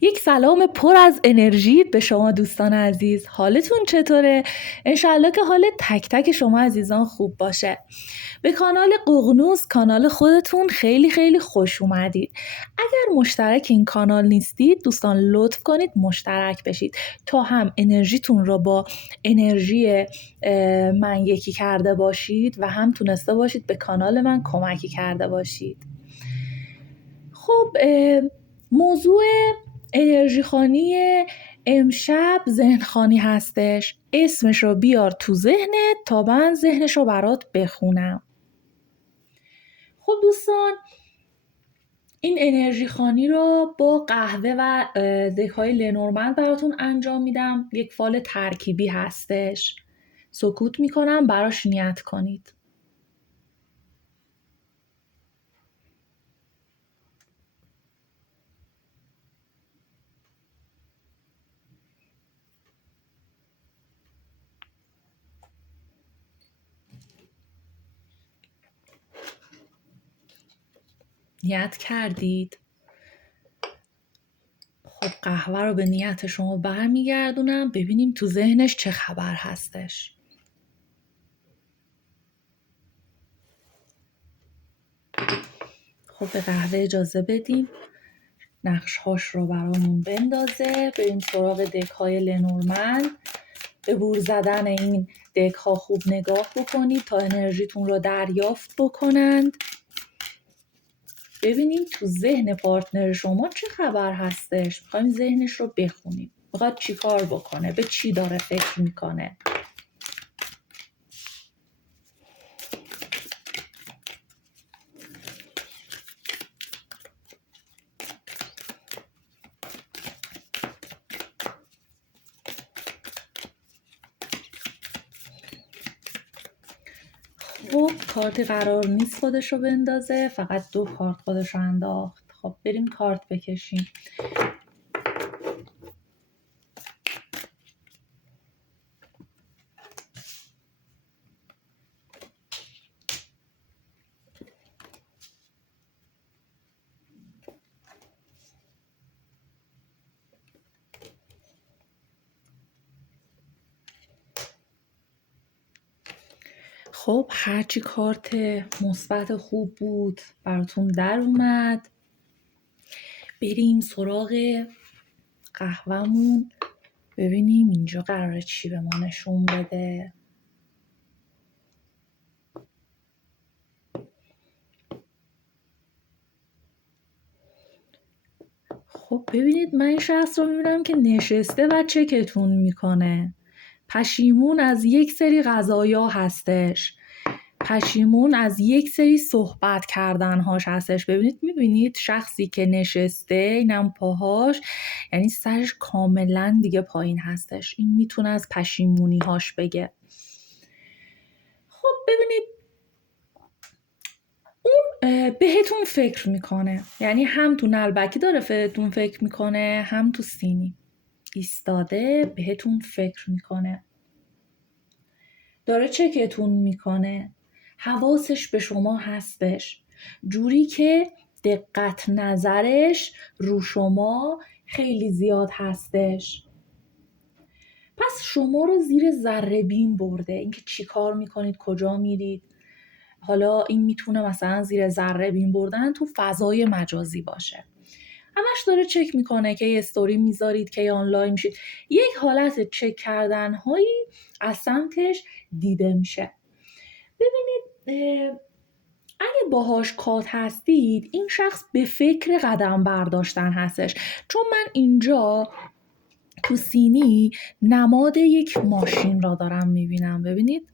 یک سلام پر از انرژی به شما دوستان عزیز. حالتون چطوره؟ انشالله که حال تک تک شما عزیزان خوب باشه. به کانال ققنوس، کانال خودتون، خیلی خیلی خوش اومدید. اگر مشترک این کانال نیستید دوستان لطف کنید مشترک بشید تا هم انرژیتون رو با انرژی من یکی کرده باشید و هم تونسته باشید به کانال من کمکی کرده باشید. خب موضوع انرژی خانی امشب ذهن خانی هستش. اسمش رو بیار تو ذهنت تا من ذهنش رو برات بخونم. خب دوستان، این انرژی خانی رو با قهوه و دک‌های لنورمند براتون انجام میدم. یک فال ترکیبی هستش. سکوت میکنم، براش نیت کنید. نیت کردید؟ خب قهوه رو به نیت شما برمیگردونم، ببینیم تو ذهنش چه خبر هستش. خب به قهوه اجازه بدیم نقش‌هاش رو برامون بندازه. بریم سراغ دک‌های لنورمند. به بور زدن این دک‌ها خوب نگاه بکنید تا انرژیتون رو دریافت بکنند. ببینیم تو ذهن پارتنر شما چه خبر هستش. میخوایم ذهنش رو بخونیم. میخواد چی کار بکنه؟ به چی داره فکر میکنه؟ خب کارت قرار نیست خودش رو بندازه، فقط 2 کارت خودش رو انداخت. خب بریم کارت بکشیم. خب هرچی کارت مثبت خوب بود براتون در اومد. بریم سراغ قهوه‌مون، ببینیم اینجا قراره چی به ما نشون بده. خب ببینید من این شخص رو میبینم که نشسته و چکتون میکنه. پشیمون از یک سری قضایا هستش. پشیمون از یک سری صحبت کردنهاش هستش. میبینید شخصی که نشسته، اینم پاهاش، یعنی سرش کاملا دیگه پایین هستش. این میتونه از پشیمونی هاش بگه. خب ببینید بهتون فکر میکنه، یعنی هم تو نلبکی داره بهتون فکر میکنه، هم تو سینی ایستاده بهتون فکر میکنه، داره چکتون میکنه، حواسش به شما هستش، جوری که دقت نظرش رو شما خیلی زیاد هستش. پس شما رو زیر ذره بین برده، اینکه چی کار میکنید، کجا میرید. حالا این میتونه مثلا زیر ذره بین بردن تو فضای مجازی باشه. همش داره چک میکنه که یه استوری میذارید، که آنلاین میشید. یک حالت چک کردن هایی از سمتش دیده میشه. ببینید اگه باهاش کات هستید، این شخص به فکر قدم برداشتن هستش. چون من اینجا تو سینی نماد یک ماشین را دارم میبینم. ببینید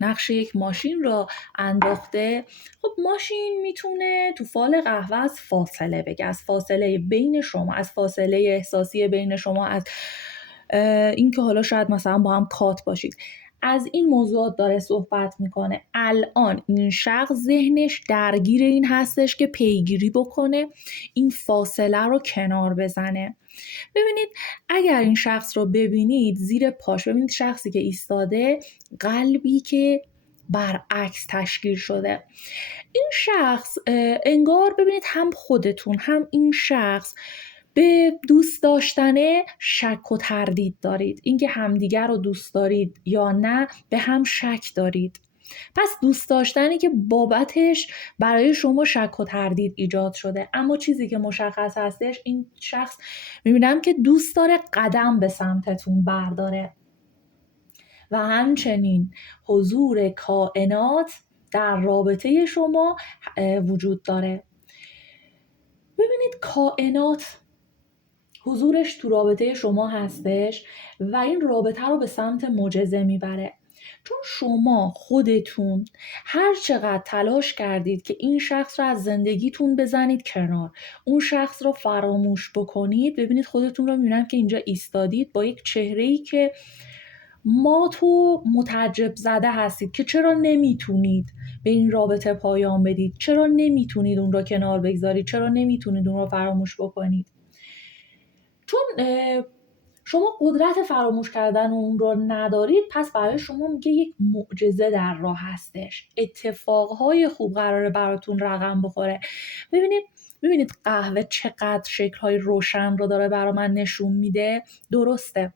نقش یک ماشین را انداخته. خب ماشین میتونه تو فال قهوه از فاصله بگه، از فاصله بین شما، از فاصله احساسی بین شما، از اینکه حالا شاید مثلا با هم کات باشید، از این موضوعات داره صحبت میکنه. الان این شخص ذهنش درگیر این هستش که پیگیری بکنه، این فاصله رو کنار بزنه. ببینید اگر این شخص رو ببینید زیر پاش، ببینید شخصی که ایستاده، قلبی که برعکس تشکیل شده. این شخص انگار ببینید هم خودتون هم این شخص به دوست داشتنه شک و تردید دارید، اینکه همدیگر رو دوست دارید یا نه به هم شک دارید. پس دوست داشتنی که بابتش برای شما شک و تردید ایجاد شده، اما چیزی که مشخص هستش این شخص میبینم که دوست داره قدم به سمتتون برداره و همچنین حضور کائنات در رابطه شما وجود داره. ببینید کائنات حضورش تو رابطه شما هستش و این رابطه رو به سمت معجزه میبره، چون شما خودتون هر چقدر تلاش کردید که این شخص رو از زندگیتون بزنید کنار، اون شخص رو فراموش بکنید، ببینید خودتون رو میبینم که اینجا ایستادید با یک چهره‌ای که مات و متعجب زده هستید که چرا نمیتونید به این رابطه پایان بدید، چرا نمیتونید اون رو کنار بگذارید، چرا نمیتونید اون رو فراموش بکنید. چون شما قدرت فراموش کردن اون رو ندارید، پس برای شما میگه یک معجزه در راه هستش، اتفاقهای خوب قراره براتون رقم بخوره. ببینید قهوه چقدر شکل‌های روشن رو داره برای من نشون میده. درسته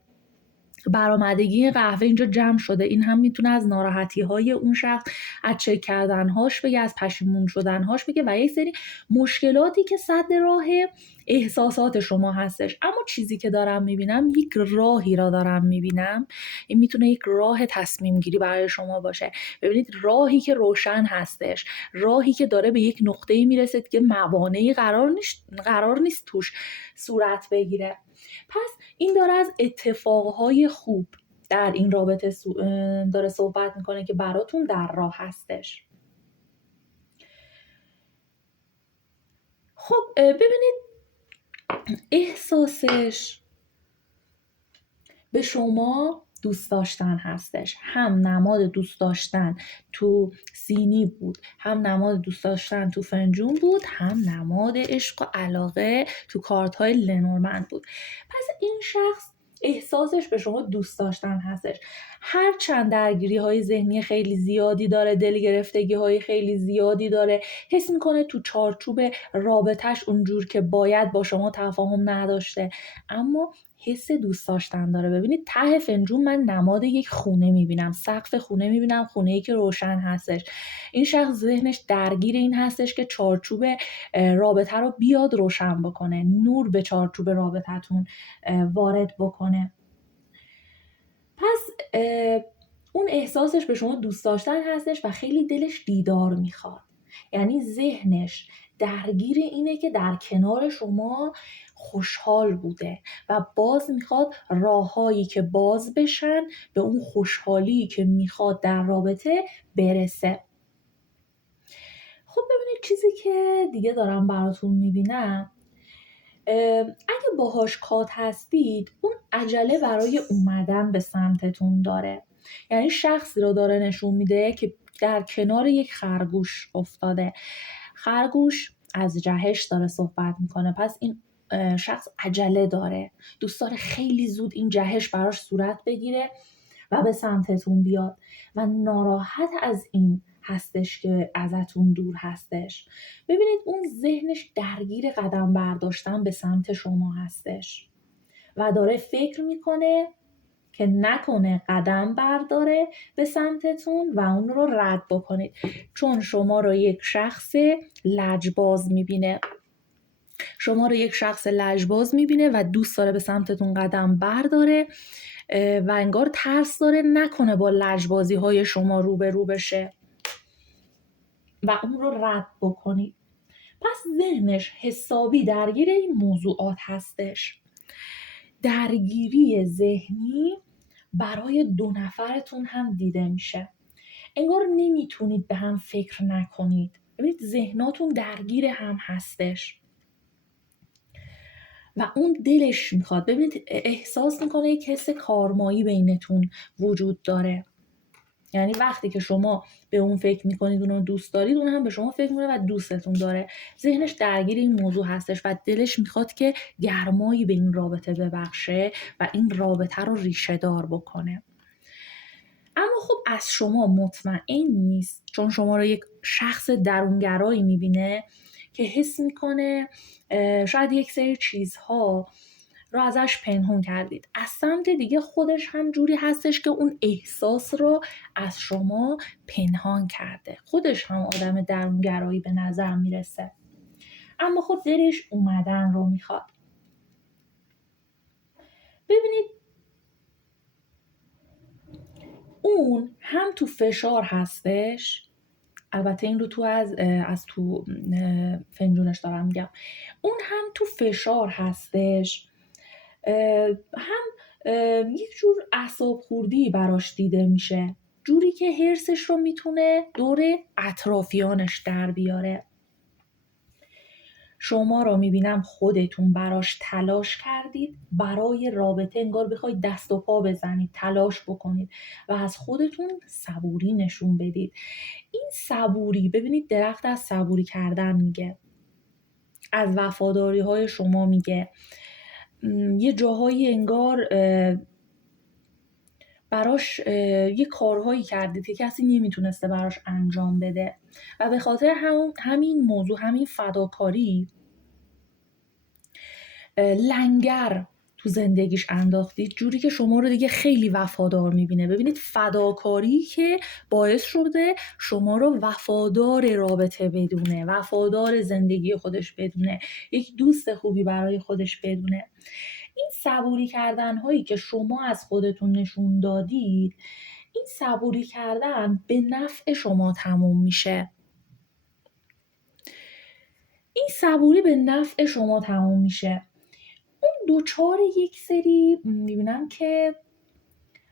برآمدگی قهوه اینجا جمع شده، این هم میتونه از ناراحتی‌های اون شخص، از چک کردن‌هاش بگه، از پشیمون شدن‌هاش بگه و یک سری مشکلاتی که سد راه احساسات شما هستش. اما چیزی که دارم میبینم یک راهی را دارم میبینم، این میتونه یک راه تصمیم گیری برای شما باشه. ببینید راهی که روشن هستش، راهی که داره به یک نقطه‌ای میرسه که موانعی قرار نیست توش صورت بگیره. پس این داره از اتفاقهای خوب در این رابطه داره صحبت میکنه که براتون در راه هستش. خب ببینید احساسش به شما دوست داشتن هستش، هم نماد دوست داشتن تو سینی بود، هم نماد دوست داشتن تو فنجون بود، هم نماد عشق و علاقه تو کارت های لنورمند بود. پس این شخص احساسش به شما دوست داشتن هستش، هر چند درگیری های ذهنی خیلی زیادی داره، دل گرفتگی های خیلی زیادی داره، حس میکنه تو چارچوب رابطش اونجور که باید با شما تفاهم نداشته، اما حس دوست داشتن داره. ببینید ته فنجون من نماد یک خونه میبینم، سقف خونه میبینم، خونه‌ای که روشن هستش. این شخص ذهنش درگیر این هستش که چارچوب رابطه رو بیاد روشن بکنه، نور به چارچوب رابطتون وارد بکنه. پس اون احساسش به شما دوست داشتن هستش و خیلی دلش دیدار میخواد، یعنی ذهنش درگیر اینه که در کنار شما خوشحال بوده و باز میخواد راههایی که باز بشن به اون خوشحالی که میخواد در رابطه برسه. خب ببینید چیزی که دیگه دارم براتون میبینم، اگه باهاش کات هستید اون عجله برای اومدن به سمتتون داره، یعنی شخصی رو داره نشون میده که در کنار یک خرگوش افتاده، خرگوش از جهش داره صحبت میکنه. پس این شخص عجله داره، دوست داره خیلی زود این جهش براش صورت بگیره و به سمتتون بیاد و ناراحت از این هستش که ازتون دور هستش. ببینید اون ذهنش درگیر قدم برداشتن به سمت شما هستش و داره فکر میکنه که نکنه قدم برداره به سمتتون و اون رو رد بکنید، چون شما رو یک شخص لجباز میبینه، شما رو یک شخص لجباز میبینه و دوست داره به سمتتون قدم برداره و انگار ترس داره نکنه با لجبازی های شما روبرو بشه و اون رو رد بکنید. پس ذهنش حسابی درگیر این موضوعات هستش. درگیری ذهنی برای دو نفرتون هم دیده میشه، انگار نمیتونید به هم فکر نکنید. ببینید ذهناتون درگیر هم هستش و اون دلش میخواد، ببینید احساس میکنه یک حس کارمایی بینتون وجود داره، یعنی وقتی که شما به اون فکر میکنید، اون رو دوست دارید، اون هم به شما فکر میکنه و دوستتون داره. ذهنش درگیر این موضوع هستش و دلش میخواد که گرمایی به این رابطه ببخشه و این رابطه رو ریشه دار بکنه. اما خب از شما مطمئن نیست، چون شما رو یک شخص درونگرایی میبینه که حس میکنه شاید یک سری چیزها رو ازش پنهون کردید. از سمت دیگه خودش هم جوری هستش که اون احساس رو از شما پنهان کرده. خودش هم آدم درونگرایی به نظر میرسه، اما خود دلش اومدن رو میخواد. ببینید اون هم تو فشار هستش، البته این رو تو از تو فنجونش دارم میگم، اون هم تو فشار هستش، هم یک جور اعصاب خوردی براش دیده میشه، جوری که حرصش رو میتونه دور اطرافیانش در بیاره. شما رو میبینم خودتون براش تلاش کردید، برای رابطه انگار بخواید دست و پا بزنید، تلاش بکنید و از خودتون صبوری نشون بدید. این صبوری، ببینید درخت از صبوری کردن میگه، از وفاداری های شما میگه. یه جاهایی انگار براش یه کارهایی کردید که کسی نمیتونسته براش انجام بده و به خاطر همین موضوع، همین فداکاری، لنگر تو زندگیش انداختید، جوری که شما رو دیگه خیلی وفادار میبینه. ببینید فداکاری که باعث شده شما رو وفادار رابطه بدونه، وفادار زندگی خودش بدونه، یک دوست خوبی برای خودش بدونه. این صبوری کردن هایی که شما از خودتون نشون دادید، این صبوری کردن به نفع شما تموم میشه. این صبوری به نفع شما تموم میشه. اون دوچار یک سری، میبینم که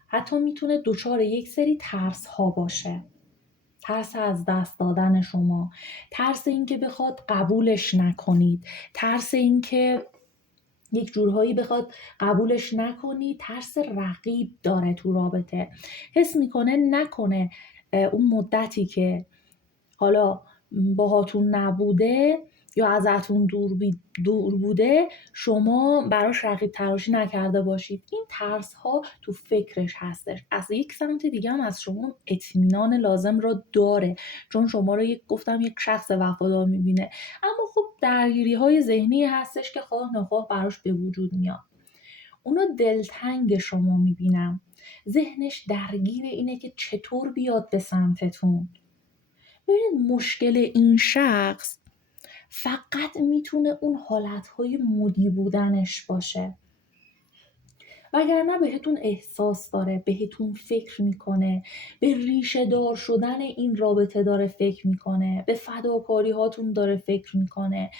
حتی میتونه دوچار یک سری ترس ها باشه. ترس از دست دادن شما، ترس اینکه بخواد قبولش نکنید، ترس اینکه یک جورهایی بخواد قبولش نکنی، ترس رقیب داره تو رابطه. حس میکنه نکنه اون مدتی که حالا باهاتون نبوده یا ازتون دور بوده، شما براش رقیب تراشی نکرده باشید. این ترس ها تو فکرش هستش. از یک سمت دیگه هم از شما اطمینان لازم رو داره، چون شما رو یک شخص وفادار میبینه، اما خب درگیری های ذهنی هستش که خواه نخواه براش به وجود میاد. اونو دلتنگ شما میبینم، ذهنش درگیر اینه که چطور بیاد به سمتتون. ببینید مشکل این شخص فقط میتونه اون حالتهای مودی بودنش باشه، وگرنه بهتون احساس داره، بهتون فکر میکنه، به ریشه دار شدن این رابطه داره فکر میکنه، به فداکاری هاتون داره فکر میکنه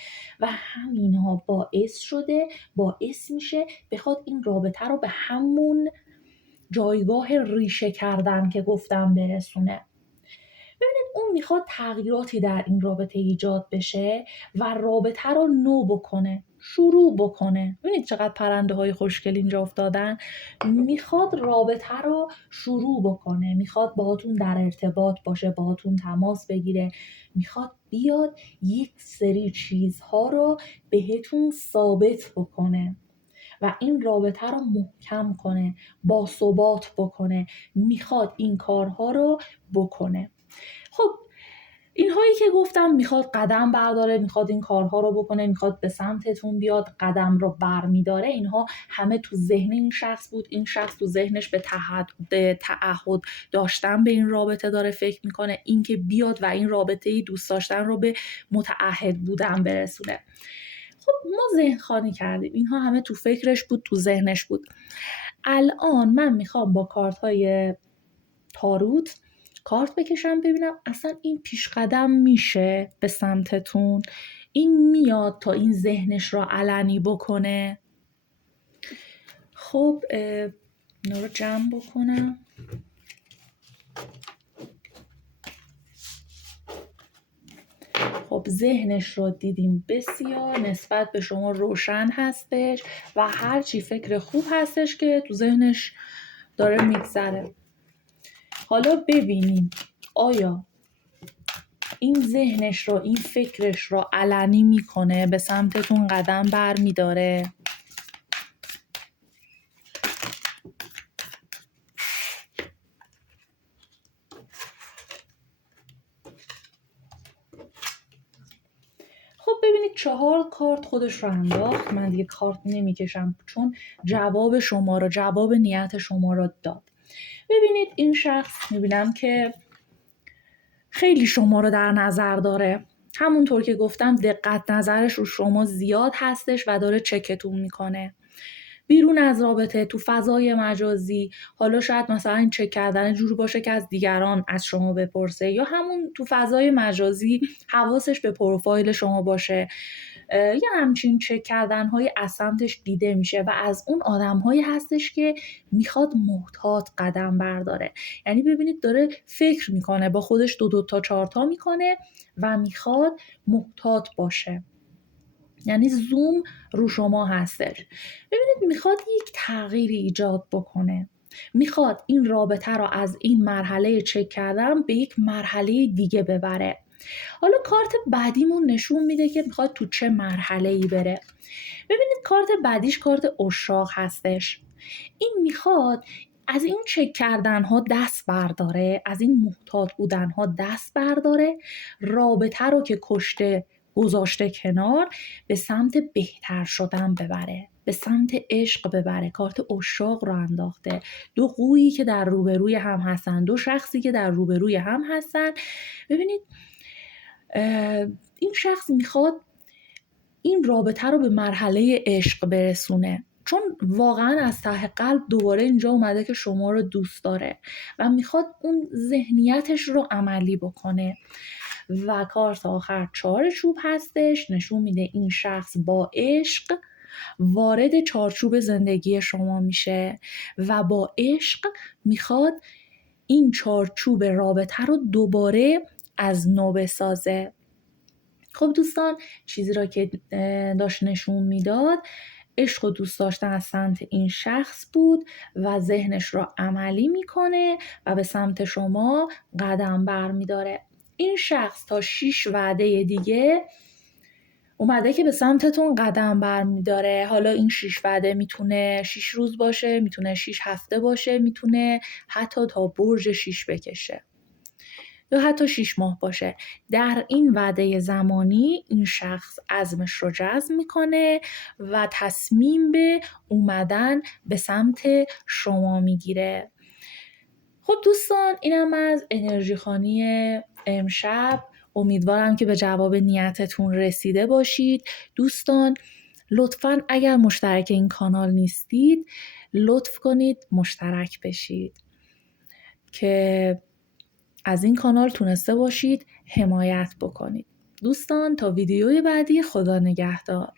و همینها باعث میشه بخواد این رابطه رو به همون جایگاه ریشه کردن که گفتم برسونه. ببینید اون میخواد تغییراتی در این رابطه ایجاد بشه و رابطه رو نو بکنه، شروع بکنه. ببینید چقدر پرنده های خوشگل اینجا افتادن. میخواد رابطه رو شروع بکنه، میخواد باهاتون در ارتباط باشه، باهاتون تماس بگیره، میخواد بیاد یک سری چیزها رو بهتون ثابت بکنه و این رابطه رو محکم کنه، باثبات بکنه. میخواد این کارها رو بکنه. خب اینهایی که گفتم، میخواد قدم برداره، میخواد این کارها رو بکنه، میخواد به سمتتون بیاد، قدم رو برمیداره، اینها همه تو ذهن این شخص بود. این شخص تو ذهنش به تعهد داشتن به این رابطه داره فکر میکنه، اینکه بیاد و این رابطه دوست داشتن رو به متعهد بودن برسونه. خب ما ذهن خوانی کردیم، اینها همه تو فکرش بود، تو ذهنش بود. الان من میخوام با کارت های تاروت کارت بکشم ببینم اصلا این پیش قدم میشه به سمتتون، این میاد تا این ذهنش را علنی بکنه. خب اینا رو جمع بکنم. خب ذهنش رو دیدیم بسیار نسبت به شما روشن هستش و هرچی فکر خوب هستش که تو ذهنش داره میگذره. حالا ببینیم آیا این ذهنش رو، این فکرش رو علنی میکنه، به سمتتون قدم بر میداره. خب 4 کارت خودش رو انداخت. من دیگه کارت نمیکشم چون جواب شما رو، جواب نیت شما رو داد. ببینید این شخص میبینم که خیلی شما رو در نظر داره. همونطور که گفتم دقت نظرش رو شما زیاد هستش و داره چکتون میکنه. بیرون از رابطه، تو فضای مجازی، حالا شاید مثلا این چک کردن جوری باشه که از دیگران از شما بپرسه، یا همون تو فضای مجازی حواسش به پروفایل شما باشه، یا همچین چک کردن‌های از سمتش دیده میشه و از اون آدم‌هایی هستش که میخواد محتاط قدم برداره. یعنی ببینید داره فکر میکنه، با خودش 2 تا 4 تا میکنه و میخواد محتاط باشه. یعنی زوم رو شما هستش. ببینید میخواد یک تغییری ایجاد بکنه. میخواد این رابطه رو از این مرحله چک کردن به یک مرحله دیگه ببره. حالا کارت بعدیمون نشون میده که میخواد تو چه مرحله‌ای بره. ببینید کارت بعدیش کارت عشاق هستش. این میخواد از این چک کردن ها دست برداره، از این محتاط بودن ها دست برداره، رابطه رو که کشته گذاشته کنار، به سمت بهتر شدن ببره، به سمت عشق ببره. کارت عشاق رو انداخته. 2 قویی که در روبروی هم هستن، 2 شخصی که در روبروی هم هستن. ببینید این شخص میخواد این رابطه رو به مرحله عشق برسونه، چون واقعا از ته قلب دوباره اینجا اومده که شما رو دوست داره و میخواد اون ذهنیتش رو عملی بکنه. و کارت آخر 4 چوب هستش، نشون میده این شخص با عشق وارد چارچوب زندگی شما میشه و با عشق میخواد این چارچوب رابطه رو دوباره از نو بسازه. خب دوستان، چیزی را که داشت نشون میداد عشق و دوست داشتن از سمت این شخص بود و ذهنش را عملی میکنه و به سمت شما قدم بر میداره. این شخص تا 6 وعده دیگه اومده که به سمتتون قدم بر میداره. حالا این 6 وعده میتونه 6 روز باشه، میتونه 6 هفته باشه، میتونه حتی تا برج 6 بکشه یا حتی 6 ماه باشه. در این وعده زمانی این شخص عزمش رو جزم میکنه و تصمیم به اومدن به سمت شما میگیره. خب دوستان، اینم از انرژی خوانی امشب. امیدوارم که به جواب نیتتون رسیده باشید. دوستان لطفاً اگر مشترک این کانال نیستید لطف کنید مشترک بشید که از این کانال تونسته باشید حمایت بکنید. دوستان تا ویدیوی بعدی، خدا نگهدار.